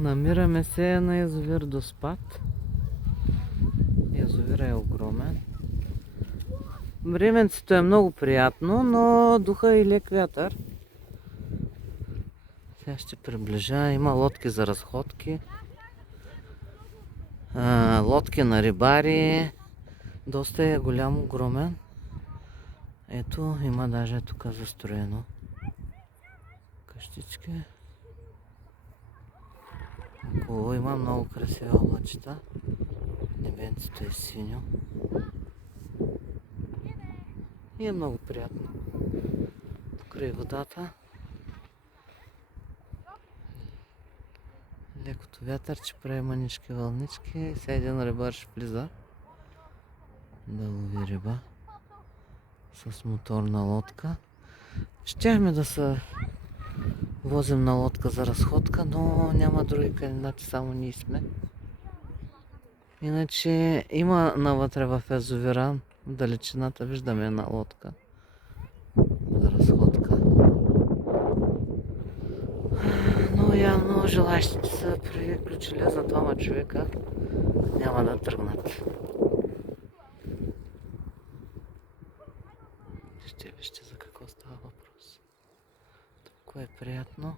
Намираме се на язовир Доспат. Язовира е огромен. Временцето е много приятно, но духа и лек вятър. Сега ще приближа. Има лодки за разходки. Лодки на рибари. Доста е голям, огромен. Ето, има даже тук застроено къщички. Около има много красиви облачета. Небенцето е синьо. И е много приятно. Покрай водата. Лекото вятърче прави мънички вълнички. Сега един рибар ще влиза да лови риба с моторна лодка. Щяхме да се возим на лодка за разходка, но няма други кандидати, само ние сме. Иначе има навътре в язовира, в далечината виждаме една лодка за разходка. Но явно желащите са приключили за двама човека. Няма да тръгнат. Ще вижте за какво става въпрос. Толкова е приятно.